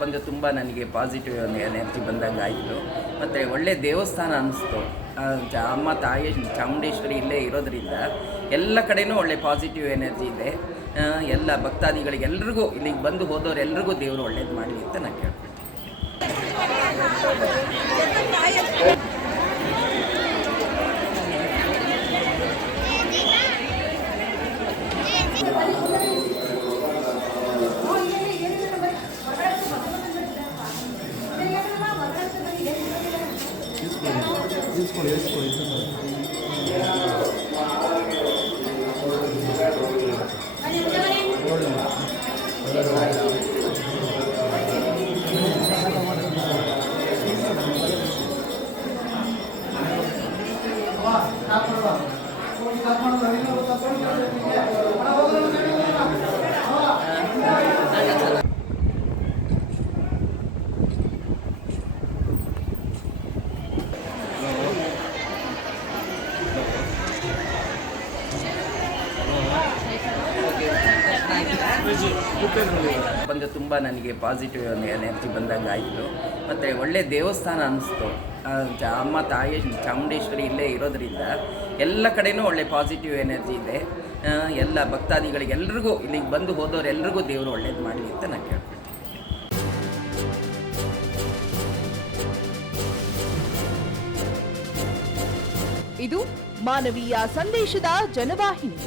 ಬಂದು ತುಂಬ ನನಗೆ ಪಾಸಿಟಿವ್ ಎನರ್ಜಿ ಬಂದಂಗೆ ಆಯಿತು. ಮತ್ತು ಒಳ್ಳೆ ದೇವಸ್ಥಾನ ಅನ್ನಿಸ್ತು. ಅಮ್ಮ ತಾಯಿ ಚಾಮುಂಡೇಶ್ವರಿ ಇಲ್ಲೇ ಇರೋದರಿಂದ ಎಲ್ಲ ಕಡೆಯೂ ಒಳ್ಳೆ ಪಾಸಿಟಿವ್ ಎನರ್ಜಿ ಇದೆ. ಎಲ್ಲ ಭಕ್ತಾದಿಗಳಿಗೆ ಎಲ್ರಿಗೂ ಇಲ್ಲಿಗೆ ಬಂದು ಹೋದವರೆಲ್ರಿಗೂ ದೇವರು ಒಳ್ಳೇದು ಮಾಡಲಿ ಅಂತ ನಾನು ಕೇಳ್ತೀನಿ. ಬಂದು ತುಂಬ ನನಗೆ ಪಾಸಿಟಿವ್ ಎನರ್ಜಿ ಬಂದಂಗೆ ಆಯಿತು. ಮತ್ತು ಒಳ್ಳೆ ದೇವಸ್ಥಾನ ಅನ್ನಿಸ್ತು. ಅಮ್ಮ ತಾಯಿ ಚಾಮುಂಡೇಶ್ವರಿ ಇಲ್ಲೇ ಇರೋದರಿಂದ ಎಲ್ಲ ಕಡೆಯೂ ಒಳ್ಳೆ ಪಾಸಿಟಿವ್ ಎನರ್ಜಿ ಇದೆ. ಎಲ್ಲ ಭಕ್ತಾದಿಗಳಿಗೆ ಎಲ್ರಿಗೂ ಇಲ್ಲಿಗೆ ಬಂದು ಹೋದವರೆಲ್ರಿಗೂ ದೇವರು ಒಳ್ಳೇದು ಮಾಡಲಿ ಅಂತ ನಾನು ಕೇಳ್ತೀನಿ. ಇದು ಮಾನವೀಯ ಸಂದೇಶದ ಜನವಾಹಿನಿ.